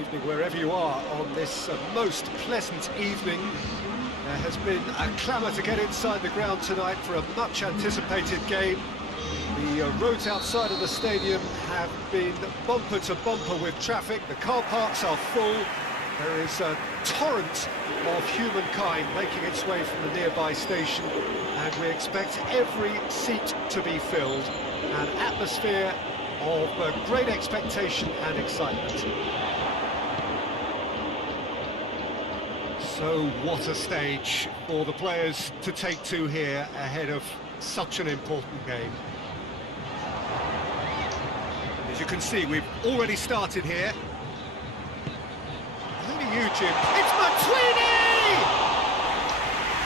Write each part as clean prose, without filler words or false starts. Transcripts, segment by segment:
Evening wherever you are on this most pleasant evening. There has been a clamour to get inside the ground tonight for a much anticipated game. The roads outside of the stadium have been bumper to bumper with traffic. The car parks are full. There is a torrent of humankind making its way from the nearby station, and we expect every seat to be filled. An atmosphere of great expectation and excitement. So what a stage for the players to take to here ahead of such an important game. As you can see, we've already started here. Over to you, Jim. It's Matuidi!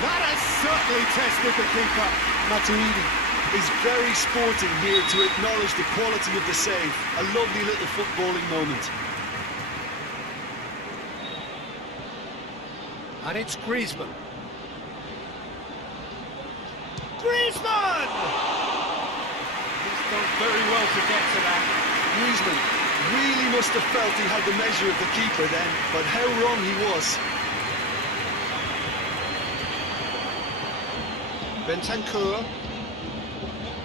That has certainly tested the keeper. Matuidi is very sporting here to acknowledge the quality of the save. A lovely little footballing moment. And it's Griezmann. Griezmann! He's done very well to get to that. Griezmann really must have felt he had the measure of the keeper then, but how wrong he was. Bentancur.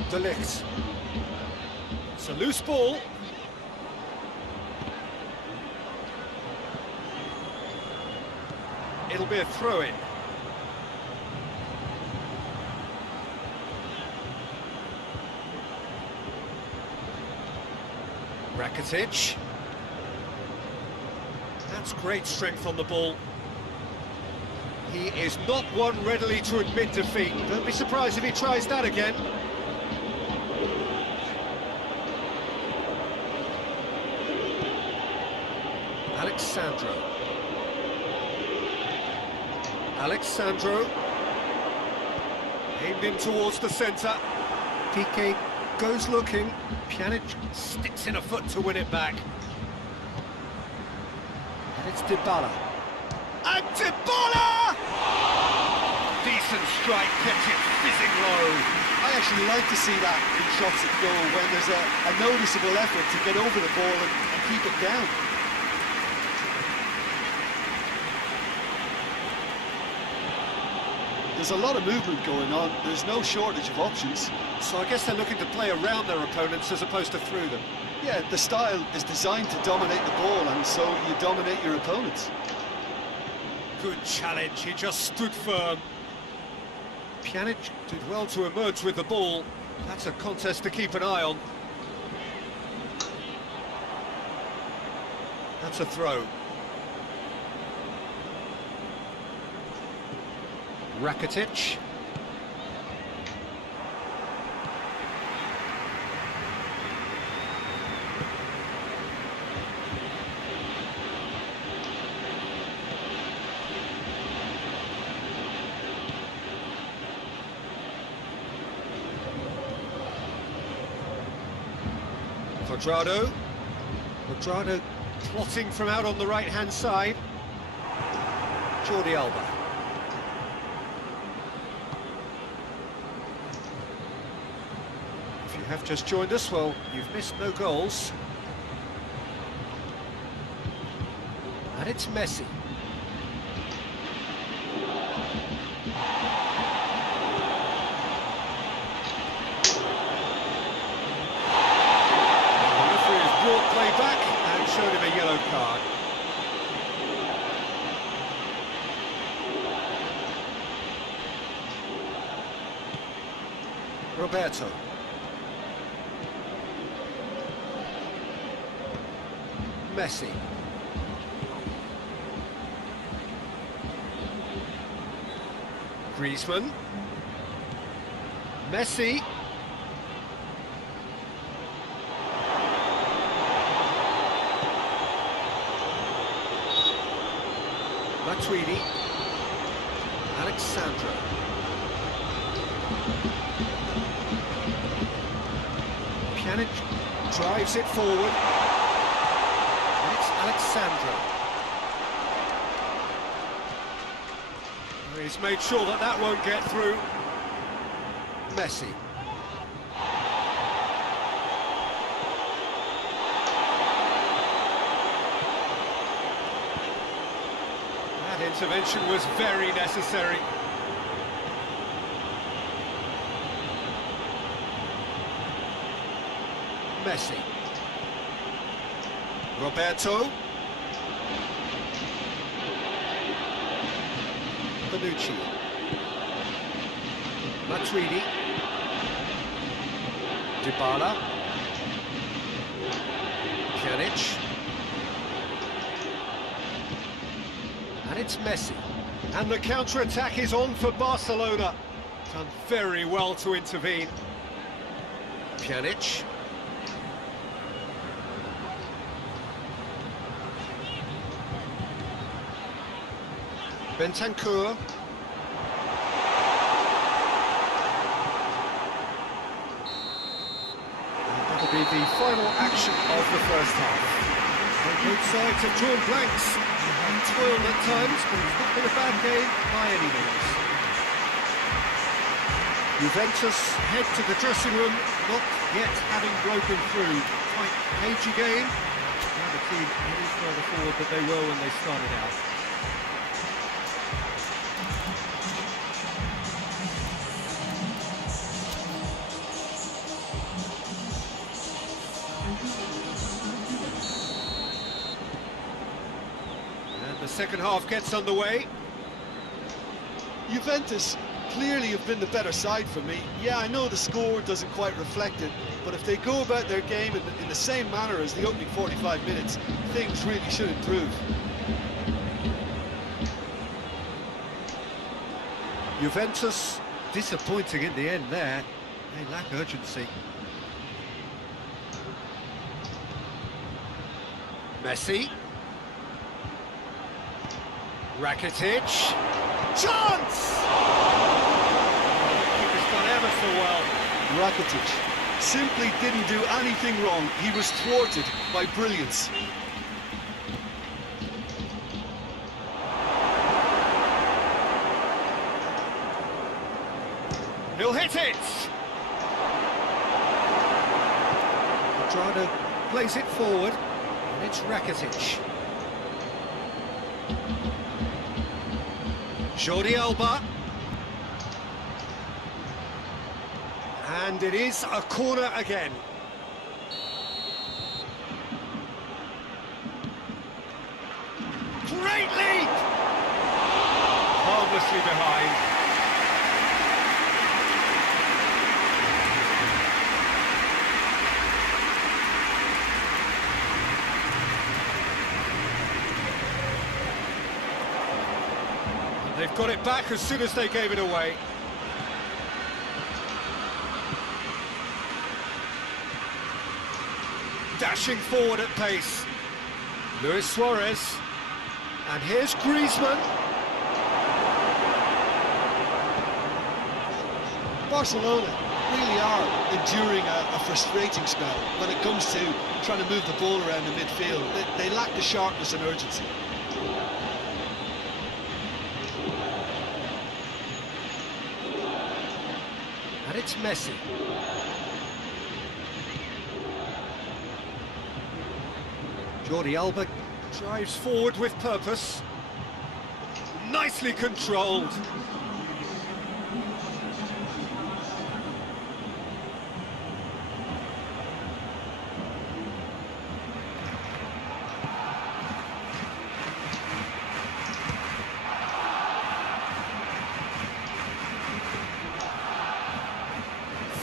De Ligt. It's a loose ball. It'll be a throw-in. Rakitic. That's great strength on the ball. He is not one readily to admit defeat. Don't be surprised if he tries that again. Alexandro. Aimed in towards the centre. Piqué goes looking. Pjanic sticks in a foot to win it back. And it's Dybala. And Dybala! Decent strike, kept it fizzing low. I actually like to see that in shots at goal when there's a noticeable effort to get over the ball and keep it down. There's a lot of movement going on. There's no shortage of options. So I guess they're looking to play around their opponents as opposed to through them. Yeah, the style is designed to dominate the ball, and so you dominate your opponents. Good challenge, he just stood firm. Pjanic did well to emerge with the ball. That's a contest to keep an eye on. That's a throw. Rakitic. Quadrado plotting from out on the right-hand side. Jordi Alba. If you have just joined us, well, you've missed no goals. And it's Messi. Showed him a yellow card. Roberto. Messi. Griezmann. Messi. Matuidi. Alexandro. Pjanic drives it forward. And it's Alexandro. He's made sure that that won't get through. Messi. That intervention was very necessary. Messi. Roberto. Bonucci. Matuidi. Dybala. Pjanic. And it's Messi. And the counter-attack is on for Barcelona. Done very well to intervene. Pjanic. Bentancur. That'll be the final action of the first half. Both sides have drawn blanks. And toiled at times, but it's not been a bad game by any means. Juventus head to the dressing room, not yet having broken through. Quite cagey game. Now the team heading further forward than they were when they started out. The second half gets underway. Juventus clearly have been the better side for me. Yeah, I know the score doesn't quite reflect it, but if they go about their game in the same manner as the opening 45 minutes, things really should improve. Juventus disappointing in the end there. They lack urgency. Messi. Rakitic. Chance! Keeper's done ever so well. Rakitic simply didn't do anything wrong. He was thwarted by brilliance. He'll hit it! Trying to place it forward, and it's Rakitic. Jordi Alba. And it is a corner again. Great leap! Harmlessly behind. They've got it back as soon as they gave it away. Dashing forward at pace. Luis Suarez. And here's Griezmann. Barcelona really are enduring a frustrating spell when it comes to trying to move the ball around the midfield. They lack the sharpness and urgency. And it's Messi. Jordi Alba drives forward with purpose. Nicely controlled.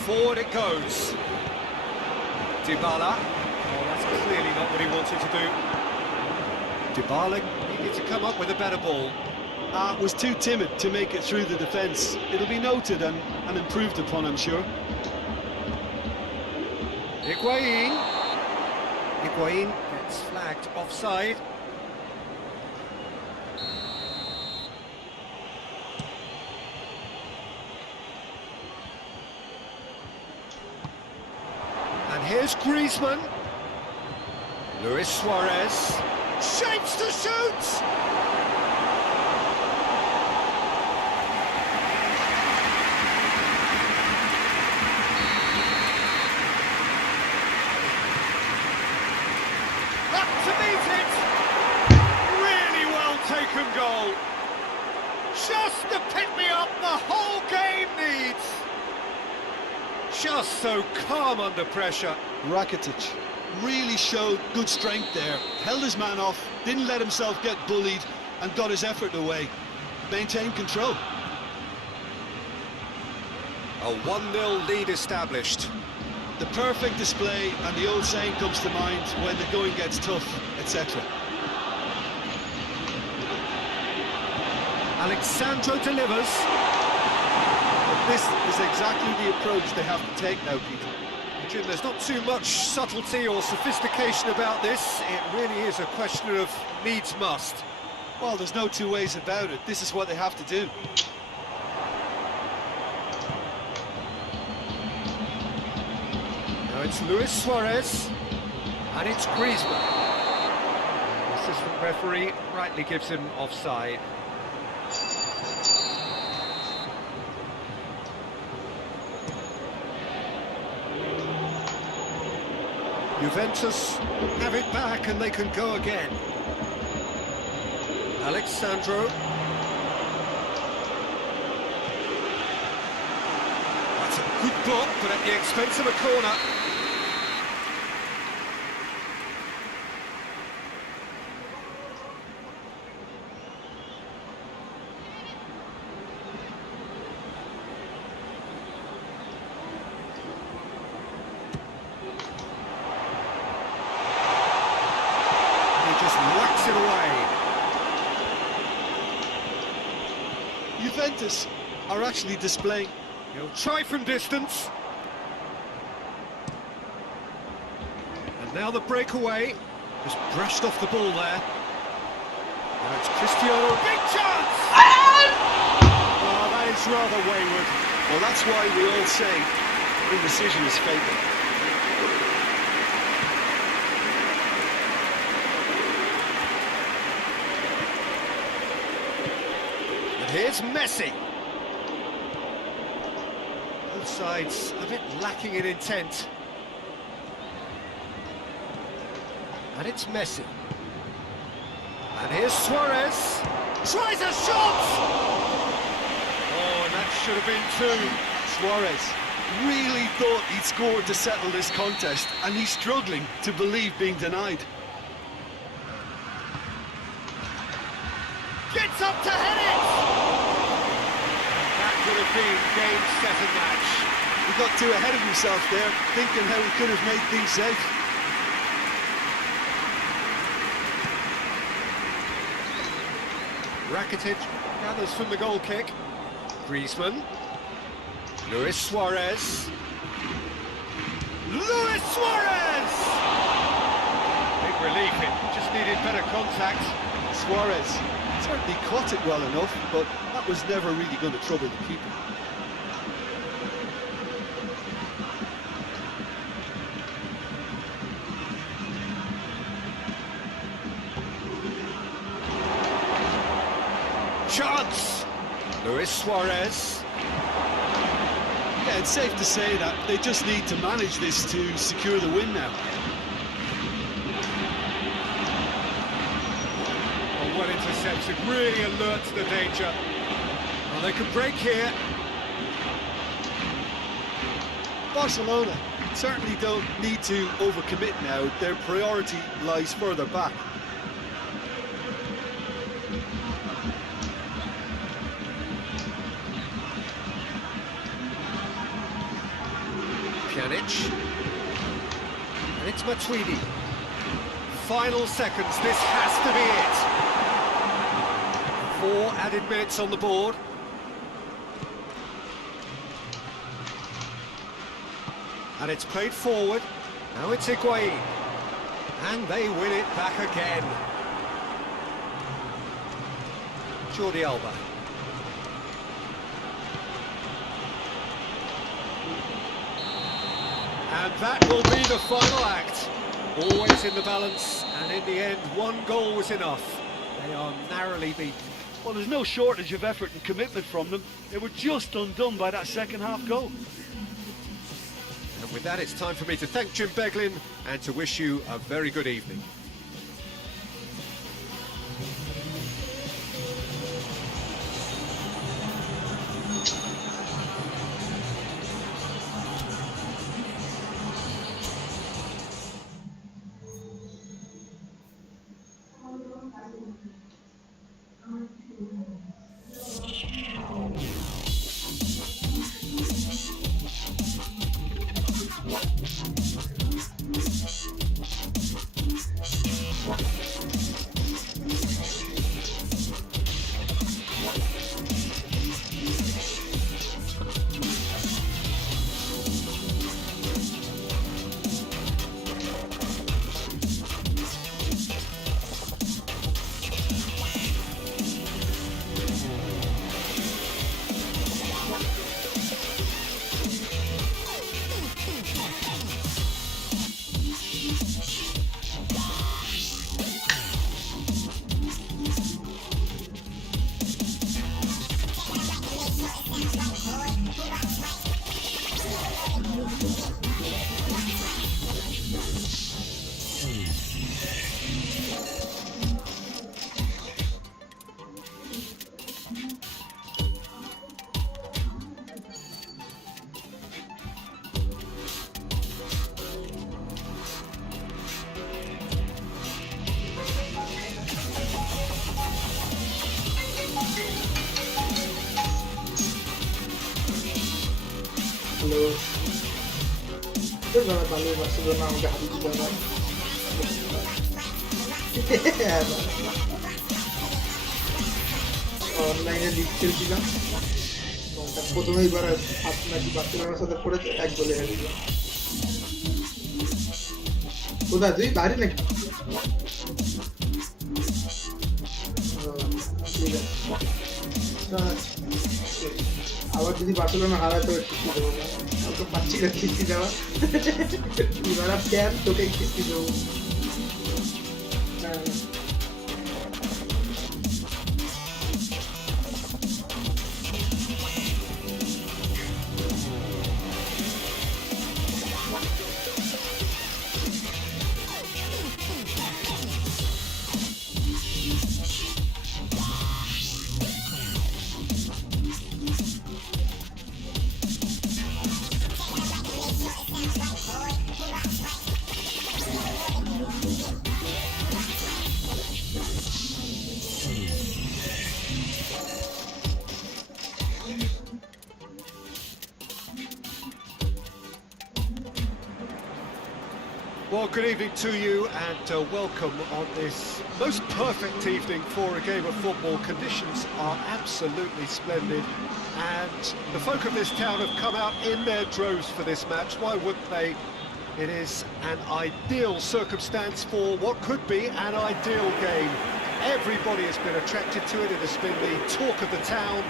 Forward it goes. Dybala. Oh, that's clearly not what he wanted to do. Dybala needed to come up with a better ball. Was too timid to make it through the defence. It'll be noted and improved upon, I'm sure. Higuain. Higuain gets flagged offside. And here's Griezmann. Luis Suarez. Shapes to shoot! Up to meet it! Really well taken goal. just the pick-me-up the whole game needs. Just so calm under pressure. Rakitic really showed good strength there. Held his man off, didn't let himself get bullied, and got his effort away. Maintained control. A 1-0 lead established. The perfect display, and the old saying comes to mind: when the going gets tough, etc. Alexandro delivers. But this is exactly the approach they have to take now, Peter. Jim, there's not too much subtlety or sophistication about this. It really is a question of needs must. Well, there's no two ways about it. This is what they have to do. Now it's Luis Suarez, and it's Griezmann. The assistant referee rightly gives him offside. Juventus have it back and they can go again. Alexandro. That's a good block, but at the expense of a corner. Just whacks it away. Juventus are actually displaying. He'll try from distance. And now the breakaway. Just brushed off the ball there. Now it's Cristiano. Big chance! Oh, that is rather wayward. Well, that's why we all say indecision is fatal. Here's Messi. Both sides a bit lacking in intent. And it's Messi. And here's Suarez. Tries a shot! Oh, and that should have been two. Suarez really thought he'd scored to settle this contest, and he's struggling to believe being denied. Gets up to head it! That could have been game, set and match. He got too ahead of himself there, thinking how he could have made things safe. Rakitic gathers from the goal kick. Griezmann. Luis Suarez. Luis Suarez! Big relief, it just needed better contact. Suarez certainly caught it well enough, but that was never really going to trouble the keeper. Chance! Luis Suarez. Yeah, it's safe to say that they just need to manage this to secure the win now. Well intercepted, really alert to the danger. Well, they could break here. Barcelona certainly don't need to overcommit now. Their priority lies further back. Pjanic. And it's Matuidi. Final seconds, this has to be it. 4 added minutes on the board. And it's played forward. Now it's Higuain. And they win it back again. Jordi Alba. And that will be the final act. Always in the balance, and in the end, 1 goal was enough. They are narrowly beaten. Well, there's no shortage of effort and commitment from them. They were just undone by that second half goal. And with that, it's time for me to thank Jim Beglin and to wish you a very good evening. Halo. Itu banget lalu masuk ke nama gak juga kan. অনলাইনে লিখছিলাম প্রথমেই বার আপনাকে বাচ্চার সাথে পড়েছে এক বলে গেছিল কোথায় তুই বাড়ি নাকি ঠিক আছে আবার যদি বার্সেলোনা হারায় তো কিস্তি দেবো না তো পাচ্ছি না কিস্তি দেওয়া এবার ফ্যান তোকে কিস্তি দেবো Well, good evening to you and welcome on this most perfect evening for a game of football. Conditions are absolutely splendid and the folk of this town have come out in their droves for this match. Why wouldn't they? It is an ideal circumstance for what could be an ideal game. Everybody has been attracted to it. It has been the talk of the town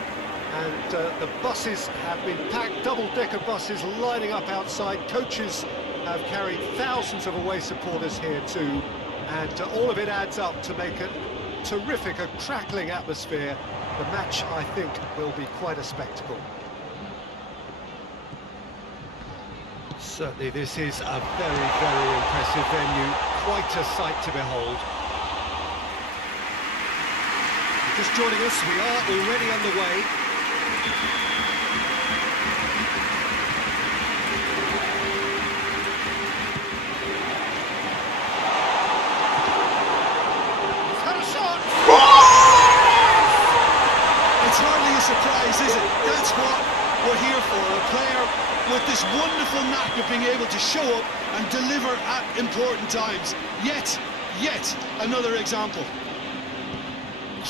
and the buses have been packed, double-decker buses lining up outside. Coaches have carried thousands of away supporters here too, and all of it adds up to make a terrific, a crackling atmosphere. The match, I think, will be quite a spectacle. Certainly this is a very, very impressive venue, quite a sight to behold. Just joining us, we are already underway. Surprise, is it? That's what we're here for. A player with this wonderful knack of being able to show up and deliver at important times. Yet another example.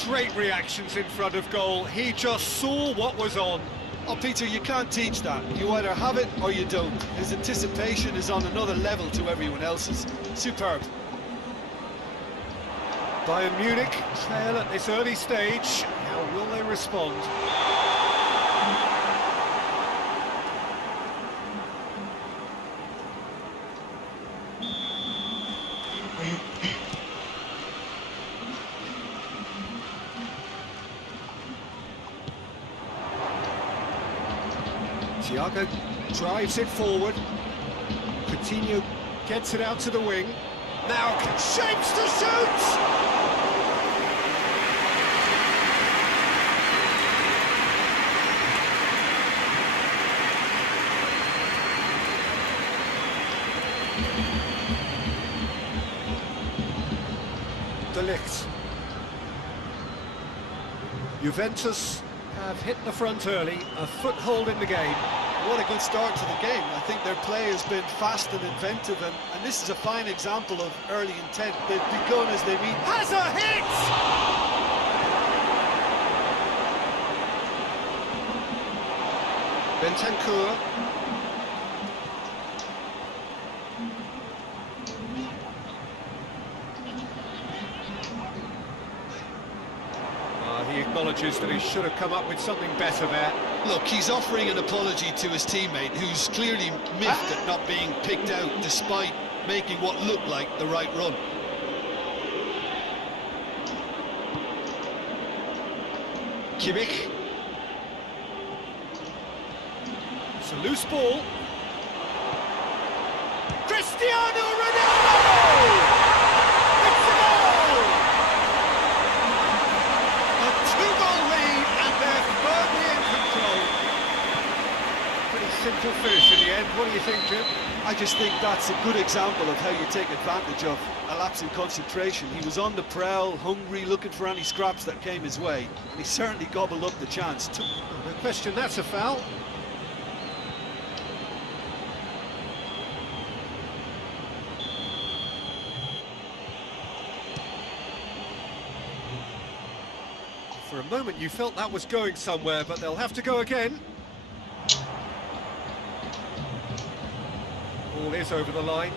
Great reactions in front of goal. He just saw what was on. Oh, Peter, you can't teach that. You either have it or you don't. His anticipation is on another level to everyone else's. Superb. Bayern Munich trail at this early stage. How will they respond? Thiago drives it forward. Coutinho gets it out to the wing. Now shapes to shoot! De Ligt. Juventus have hit the front early, a foothold in the game. What a good start to the game. I think their play has been fast and inventive, and this is a fine example of early intent. They've begun as they meet. Has a hit! Bentancur. He acknowledges that he should have come up with something better there. Look, he's offering an apology to his teammate, who's clearly miffed at not being picked out despite making what looked like the right run. Kimmich. It's a loose ball. Cristiano Ronaldo! It's a goal! A two-goal lead, and they're firmly in control. Pretty simple finish in the end. What do you think, Jim? I just think that's a good example of how you take advantage of a lapse in concentration. He was on the prowl, hungry, looking for any scraps that came his way, and he certainly gobbled up the chance. No question, that's a foul. For a moment you felt that was going somewhere, but they'll have to go again. Ball is over the line.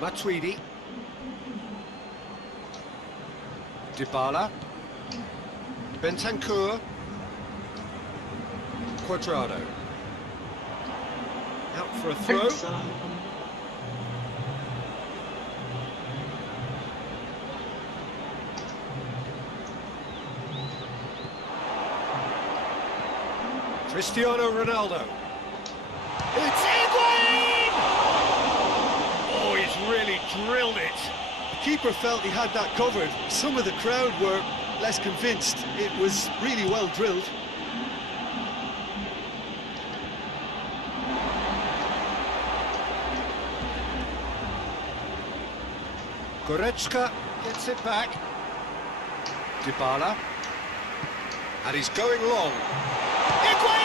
Matuidi. Dybala. Bentancur. Quadrado. Out for a throw. Cristiano Ronaldo. It's Higuain! Oh, he's really drilled it. The keeper felt he had that covered. Some of the crowd were less convinced. It was really well drilled. Goretzka gets it back. Dybala. And he's going long. Higuain!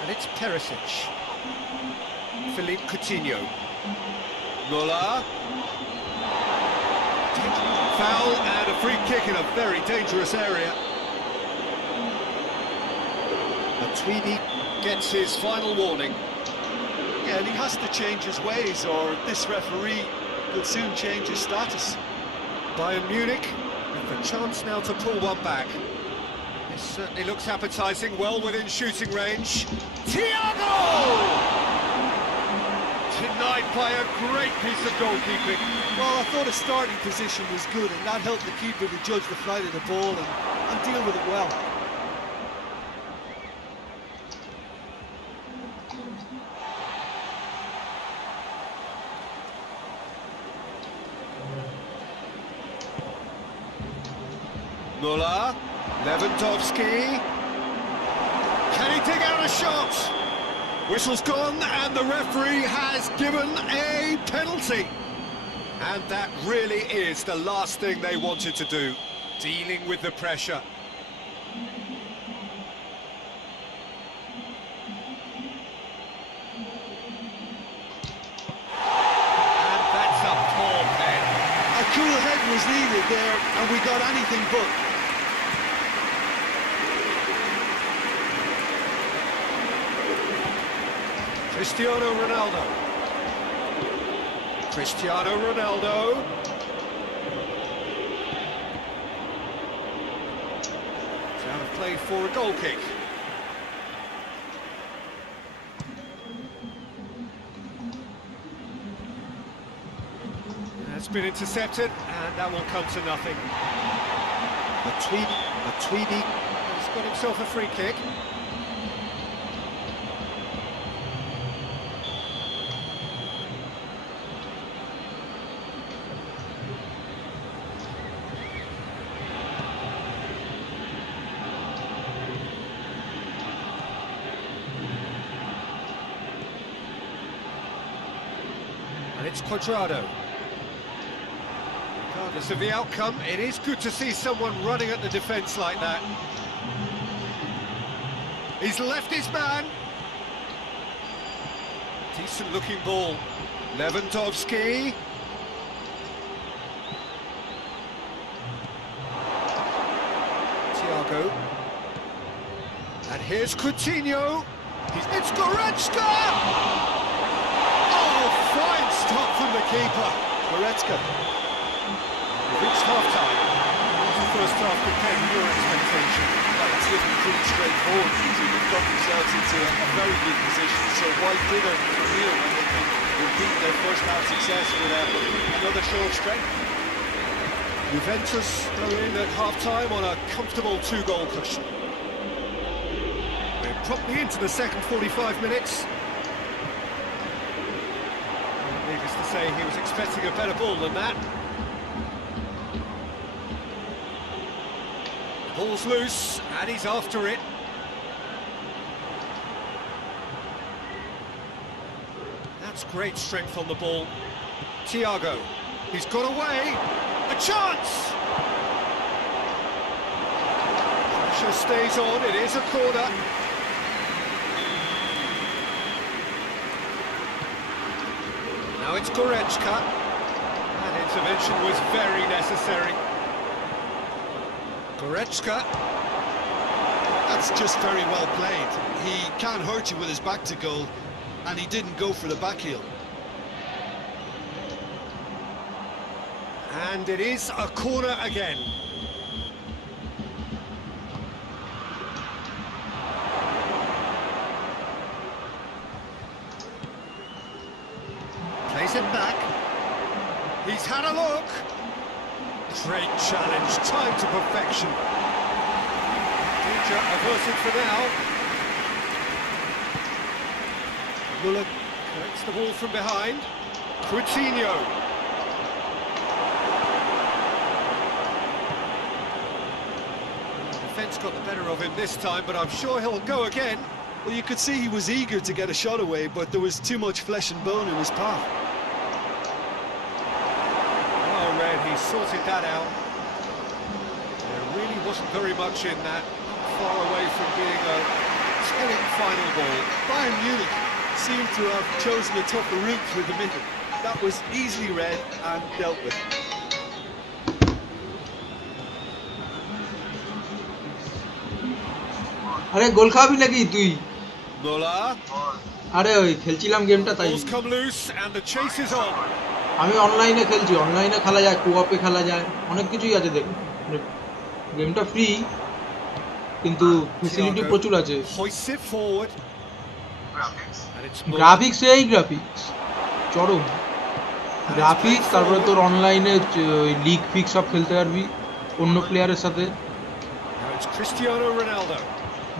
And it's Perisic. Philippe Coutinho. Muller. Foul and a free kick in a very dangerous area. Matuidi gets his final warning. Yeah, and he has to change his ways, or this referee could soon change his status. Bayern Munich with the chance now to pull one back. This certainly looks appetising, well within shooting range. Thiago! Denied by a great piece of goalkeeping. Well, I thought his starting position was good, and that helped the keeper to judge the flight of the ball and deal with it well. Muller, Lewandowski. Can he dig out a shot? Whistle's gone and the referee has given a penalty. And that really is the last thing they wanted to do, dealing with the pressure. And that's a poor pen. A cool head was needed there, and we got anything but. Cristiano Ronaldo. Cristiano Ronaldo. It's out of play for a goal kick. That's been intercepted, and that will come to nothing. Matuidi has got himself a free kick. And it's Cuadrado. Regardless of the outcome, it is good to see someone running at the defence like that. He's left his man. Decent looking ball. Lewandowski. Thiago. And here's Coutinho. It's Goretzka! Oh, fine stop from the keeper. Goretzka. We've reached half-time. What's the first half compared with your expectation? Well, it's looking pretty straightforward. They've got themselves into a very good position, so why dither from here when they can repeat their first half success with another show of strength? Juventus go in at half-time on a comfortable 2-goal cushion. We're promptly into the second 45 minutes. Needless to say, he was expecting a better ball than that. Ball's loose, and he's after it. That's great strength on the ball. Thiago, he's got away. A chance! Pressure stays on, it is a corner. Now it's Goretzka. That intervention was very necessary. Goretzka. That's just very well played. He can't hurt you with his back to goal, and he didn't go for the back heel. And it is a corner again. Plays it back. He's had a look. Great challenge, time to perfection. Danger averted for now. Muller collects the ball from behind. Coutinho. The defence got the better of him this time, but I'm sure he'll go again. Well, you could see he was eager to get a shot away, but there was too much flesh and bone in his path. He sorted that out. There really wasn't very much in that, far away from being a telling final ball. Bayern Munich seemed to have chosen a tougher route through the middle. That was easily read and dealt with. আরে গোল খাবি নাকি তুই? Muller. আরে ওই খেলছিলাম গেমটা তাই। Balls come loose and the chase is on. আমি অনলাইনে খেলছি, অনলাইনে খেলা যায়, কোঅপে খেলা যায়, অনেক কিছুই আছে দেখ। গেমটা ফ্রি কিন্তু ফ্যাসিলিটি প্রচুর আছে। গ্রাফিক্স এই গ্রাফিক্স চরম গ্রাফিক্স, তারপরে তোর অনলাইনে লিগ ফিক্স সব খেলতে পারবি অন্য প্লেয়ারের সাথে।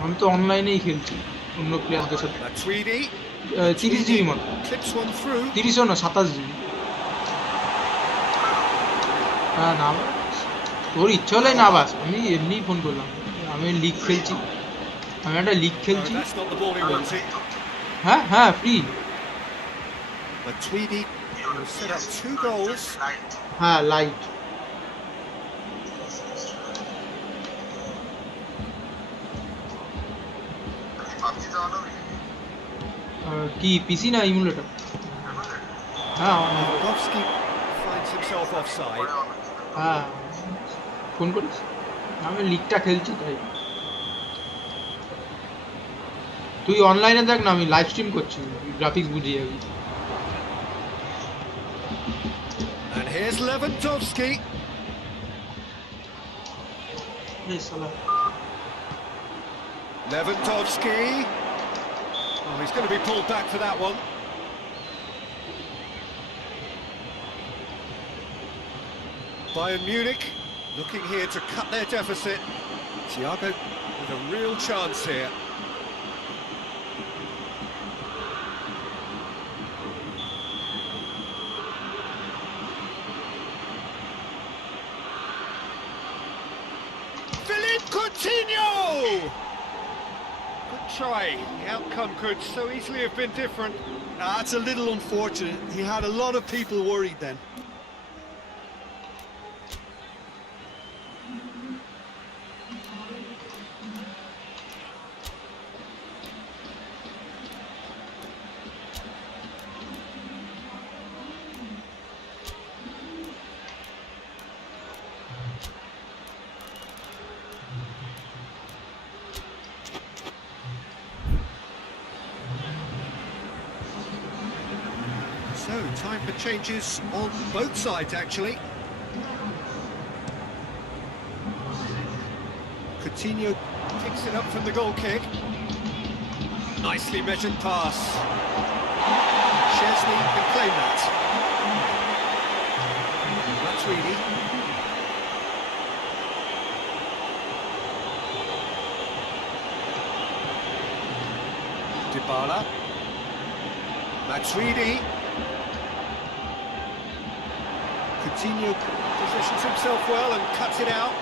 আমি তো অনলাইনেই খেলছি অন্য প্লেয়ারদের সাথে। 30 জিবি মতো, 30ও না 27 জিবি। হ্যাঁ না তোর ইচ্ছা হলে না বাস, আমি এমনিই ফোন করলাম। আমি লিগ খেলছি, আমি একটা লিগ খেলছি। হ্যাঁ হ্যাঁ ফ্রি। হ্যাঁ লাইট। কি পিসি না ইমুলেটর? হ্যাঁ হ্যাঁ ফোন করিস, আমি লিগটা খেলছি তাই। তুই অনলাইনে দেখ না, আমি লাইভ স্ট্রিম করছি, গ্রাফিক্স বুঝিয়ে যাবি। And here's Lewandowski. Lewandowski. Oh, he's going to be pulled back for that one. Bayern Munich looking here to cut their deficit. Thiago with a real chance here. Coutinho! Good try. The outcome could so easily have been different. That's a little unfortunate. He had a lot of people worried then. So, time for changes on both sides, actually. Coutinho picks it up from the goal kick. Nicely measured pass. Szczesny can claim that. Matuidi. Dybala. Matuidi. Coutinho positions himself well and cuts it out.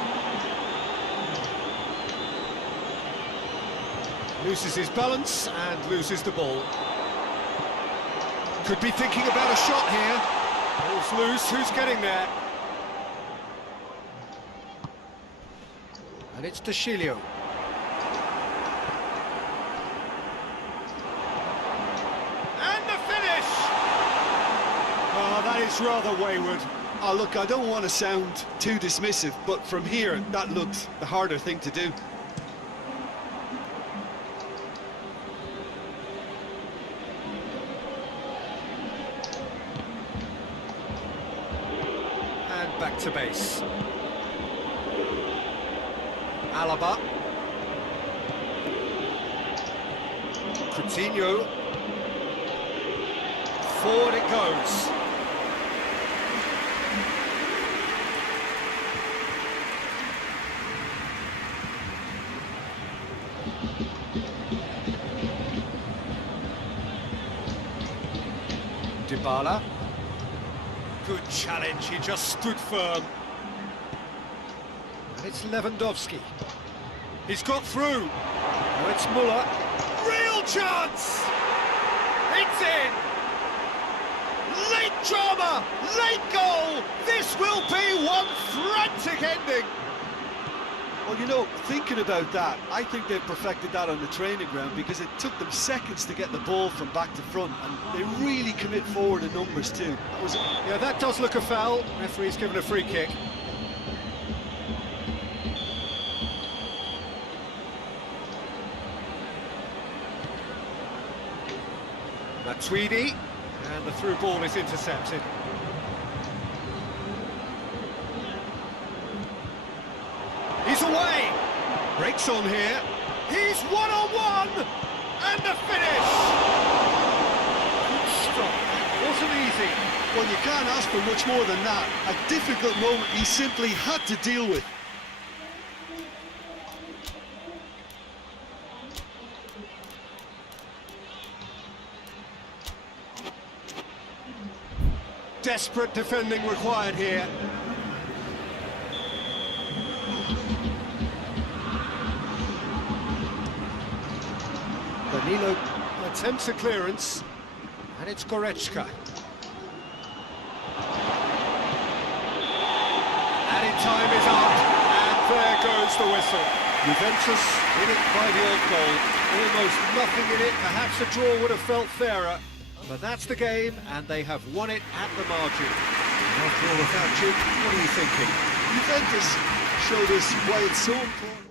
Loses his balance and loses the ball. Could be thinking about a shot here. Ball's loose, who's getting there? And it's Dashilio. And the finish! Oh, that is rather wayward. Oh, look, I don't want to sound too dismissive, but from here, that looked the harder thing to do. And back to base. Alaba. Coutinho. Forward it goes. Dybala. Good challenge, he just stood firm. And it's Lewandowski. He's got through. Now it's Muller. Real chance! It's in! Late drama! Late goal! This will be one frantic ending! Well, you know, thinking about that, I think they've perfected that on the training ground because it took them seconds to get the ball from back to front, and they really commit forward in numbers too. That was Yeah, that does look a foul. Referee's given a free kick. Matuidi, and the through ball is intercepted. He's away! Breaks on here. He's one-on-one! And the finish! Good stop. That wasn't easy. well, you can't ask for much more than that. A difficult moment he simply had to deal with. Desperate defending required here. Danilo attempts a clearance, and it's Goretzka. Added time is up, and there goes the whistle. Juventus in it by the odd goal. Almost nothing in it. Perhaps a draw would have felt fairer. But that's the game, and they have won it at the margin. After all, without you, what are you thinking? Juventus showed us why it's so important.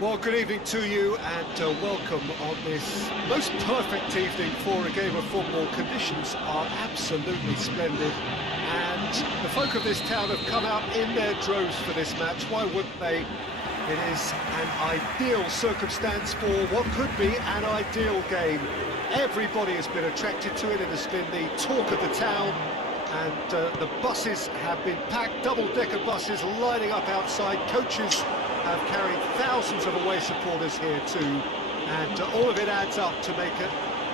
Well, good evening to you and welcome on this most perfect evening for a game of football. Conditions are absolutely splendid and the folk of this town have come out in their droves for this match. Why wouldn't they? It is an ideal circumstance for what could be an ideal game. Everybody has been attracted to it. It has been the talk of the town. And the buses have been packed, double-decker buses lining up outside. Coaches have carried thousands of away supporters here too, and all of it adds up to make a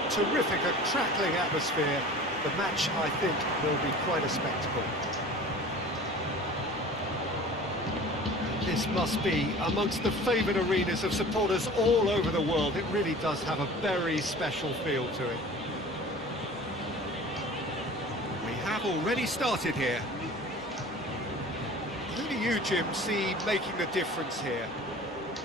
terrific, a crackling atmosphere. The match, I think, will be quite a spectacle. This must be amongst the favoured arenas of supporters all over the world. It really does have a very special feel to it. We have already started here. Who do you, Jim, see making the difference here?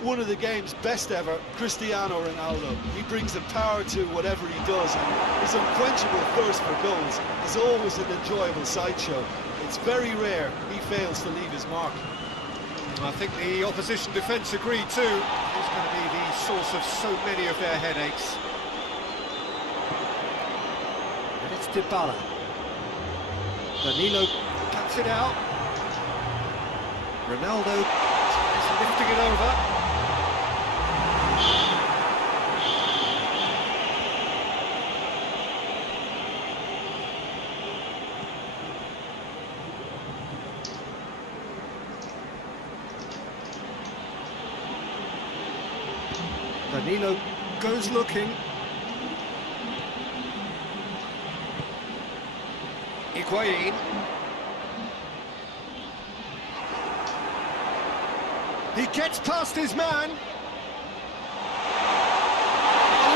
One of the game's best ever, Cristiano Ronaldo. He brings the power to whatever he does, and his unquenchable thirst for goals is always an enjoyable sideshow. It's very rare he fails to leave his mark. I think the opposition defence agreed too. He's going to be the source of so many of their headaches. And it's Dybala. Danilo cuts it out. Ronaldo is lifting it over. Danilo goes looking. Higuain. He gets past his man. I'm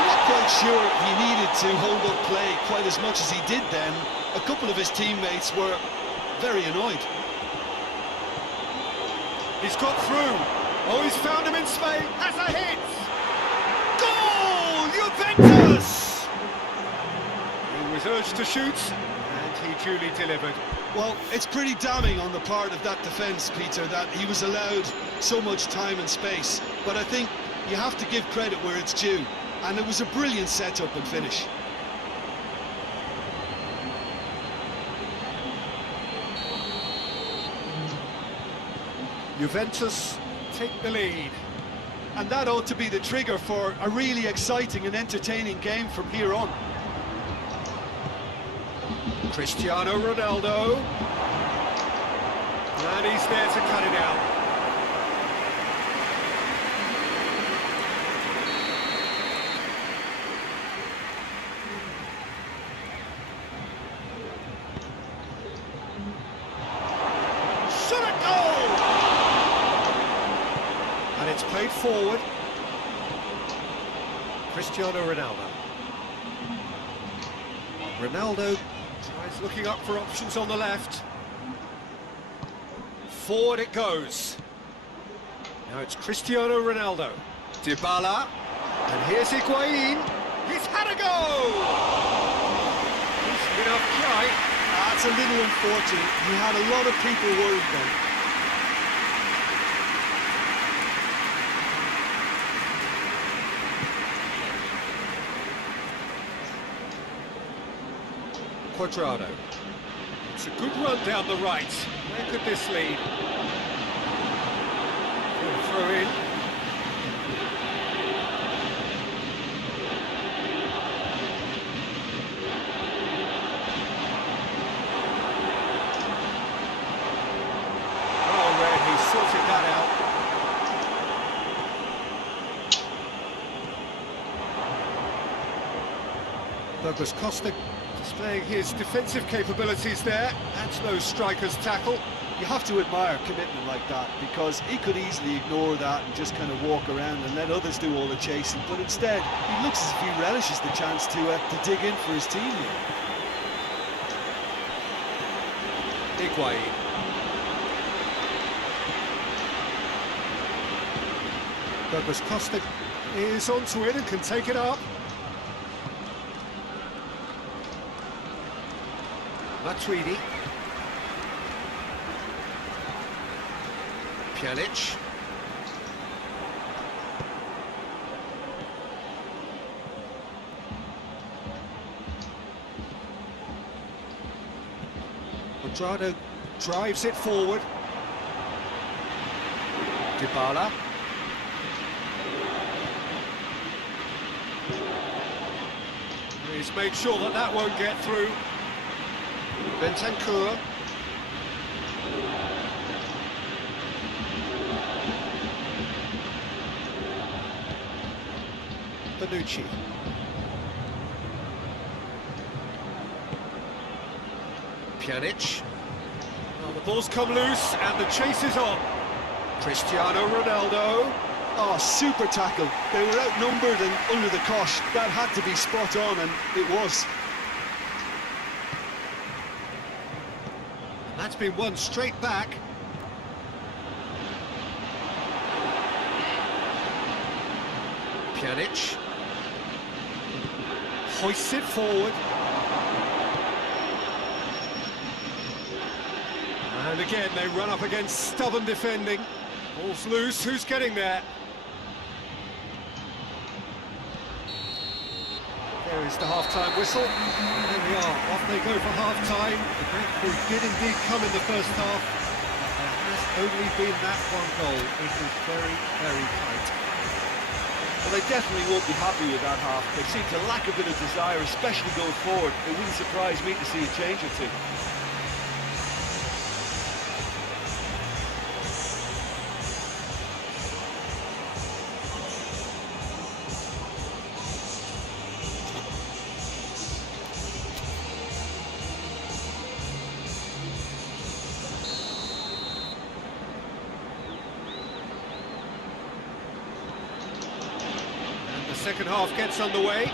not quite sure he needed to hold up play quite as much as he did then. A couple of his teammates were very annoyed. He's got through. Oh, he's found him in space. Has a hit. Goal! Juventus! He was urged to shoot, and he duly delivered. Well, it's pretty damning on the part of that defence, Peter, that he was allowed so much time and space. But I think you have to give credit where it's due. And it was a brilliant setup and finish. Juventus take the lead. And that ought to be the trigger for a really exciting and entertaining game from here on. Cristiano Ronaldo. And he's there to cut it out. Shot at goal! And it's played forward. Cristiano Ronaldo. Ronaldo tries looking up for options on the left. Forward it goes. Now it's Cristiano Ronaldo. Dybala. And here's Higuain. He's had a go! He's enough try. That's a little unfortunate. He had a lot of people worried then. Quadrado. It's a good run down the right. Where could this lead? Throw in. Oh, Red, he sorted that out. Douglas Costa displaying his defensive capabilities there. That's no striker's tackle. You have to admire commitment like that, because he could easily ignore that and just kind of walk around and let others do all the chasing, but instead he looks as if he relishes the chance to dig in for his team here. Higuain. Douglas Costa is onto it and can take it up. Matuidi. Pjanic. Strada drives it forward. Dybala. He's made sure that that won't get through. Bentancur. Bonucci. Pjanic. Well, the ball's come loose and the chase is on. Cristiano Ronaldo. Oh, super tackle. They were outnumbered and under the cosh. That had to be spot on, and it was. That's been won straight back. Pjanic. Hoists it forward. And again, they run up against stubborn defending. Ball's loose, who's getting there? There is the half-time whistle. There we are, off they go for half-time. The breakthrough did indeed come in the first half. But there has only been that one goal. It is very, very tight. Well, they definitely won't be happy with that half. They seem to lack a bit of desire, especially going forward. It wouldn't surprise me to see a change or two. Second half gets underway.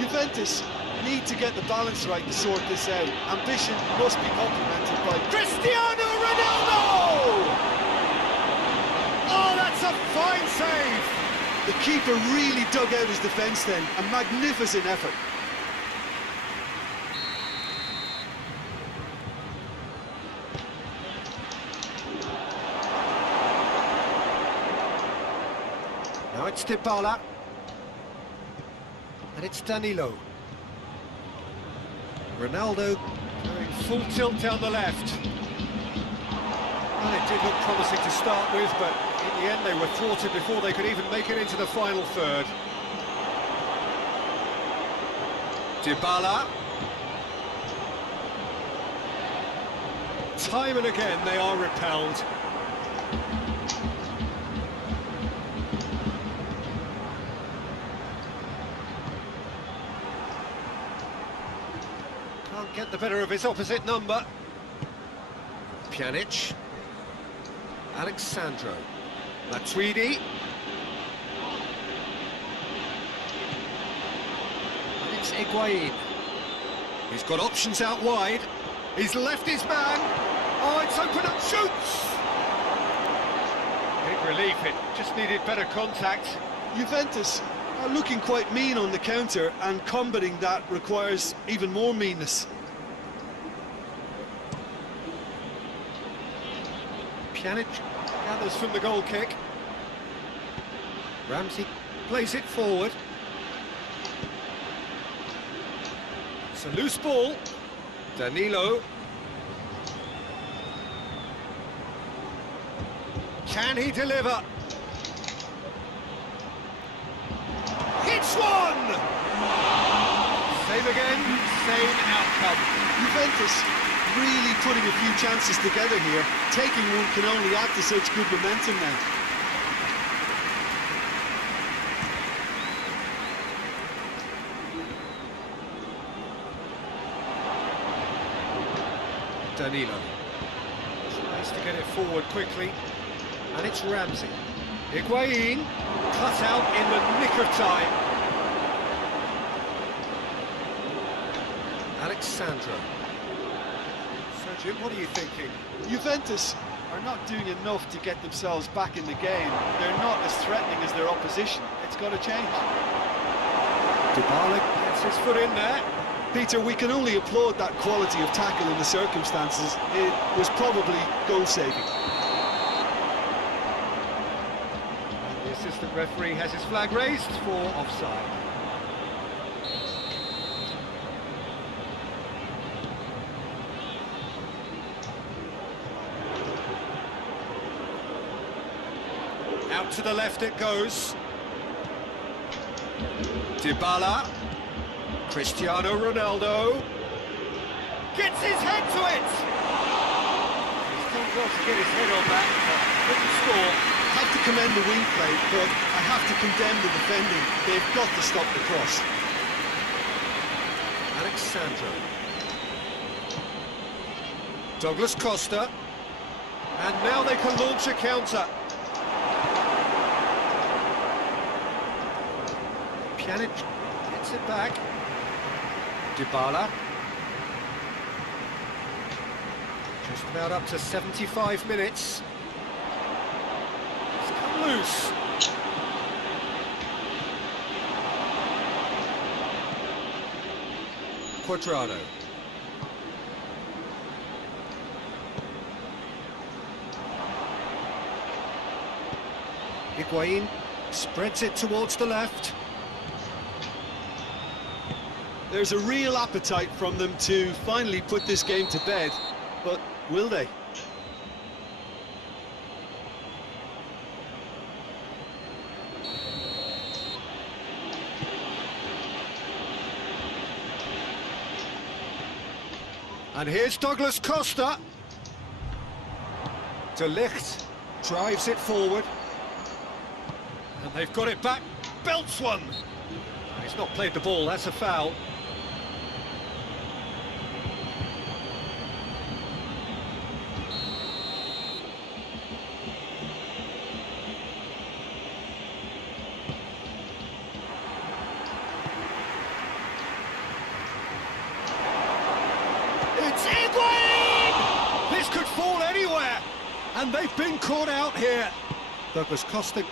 Juventus need to get the balance right to sort this out. Ambition must be complemented by Cristiano Ronaldo! Oh, that's a fine save! the keeper. Really dug out his defence then. A magnificent effort. Now it's Dybala. And it's Danilo. Ronaldo going full tilt down the left. Well, it did look promising to start with, but in the end they were thwarted before they could even make it into the final third. Dybala. Time and again they are repelled. Can't get the better of his opposite number. Pjanic. Alexandro. Matuidi. And it's Higuain. He's got options out wide. He's left his man. Oh, it's open up, shoots! Big relief, it just needed better contact. Juventus are looking quite mean on the counter, and combating that requires even more meanness. Pjanic gathers from the goal kick. Ramsey plays it forward. It's a loose ball. Danilo. Can he deliver? Hits one! Same again, same outcome. Juventus really putting a few chances together here. Taking one can only add to such good momentum now. Danilo tries to get it forward quickly, and it's Ramsey. Higuain cut out in the nick of time. Alexandro. So Jim, what are you thinking? Juventus are not doing enough to get themselves back in the game. They're not as threatening as their opposition. It's got to change. Dybala gets his foot in there. Peter, we can only applaud that quality of tackle in the circumstances. It was probably goal-saving. The assistant referee has his flag raised for offside. Out to the left it goes. Dybala. Cristiano Ronaldo. Gets his head to it! He's done well to get his head on that, but couldn't score. I have to commend the wing play, but I have to condemn the defending. They've got to stop the cross. Alexandro. Douglas Costa. And now they can launch a counter. Pjanic gets it back. Dybala. Just about up to 75 minutes. It's come loose. Quadrado. Higuain spreads it towards the left. There's a real appetite from them to finally put this game to bed, but will they? And here's Douglas Costa. De Ligt drives it forward. And they've got it back. Belts one. He's not played the ball, that's a foul. It's Higuain! This could fall anywhere. And they've been caught out here. Douglas Costa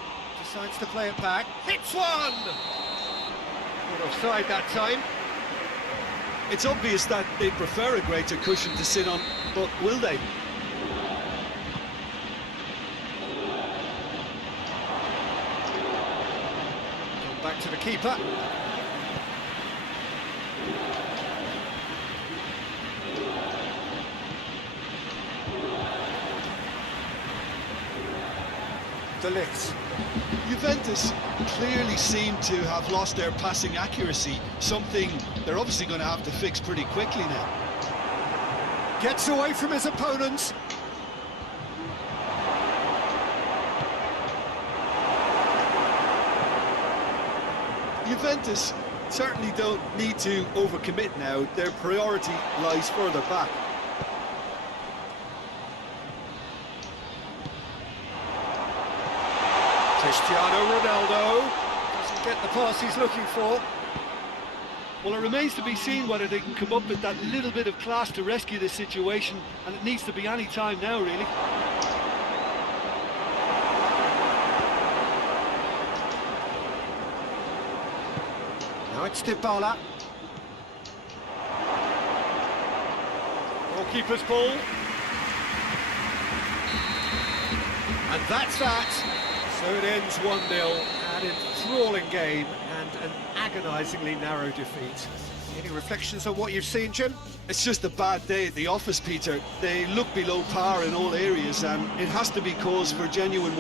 decides to play it back. Hits one! Not offside that time. It's obvious that they prefer a greater cushion to sit on, but will they? Back to the keeper. De Ligt. Juventus clearly seem to have lost their passing accuracy, something they're obviously going to have to fix pretty quickly now. Gets away from his opponents. Juventus certainly don't need to overcommit now. Their priority lies further back. Cristiano Ronaldo doesn't get the pass he's looking for. Well, it remains to be seen whether they can come up with that little bit of class to rescue this situation, and it needs to be any time now, really. Now it's Dybala. Goalkeeper's ball. And that's that. So it ends 1-0, an enthralling game and an agonisingly narrow defeat. Any reflections on what you've seen, Jim? It's just a bad day at the office, Peter. They look below par in all areas, and it has to be cause for genuine worry.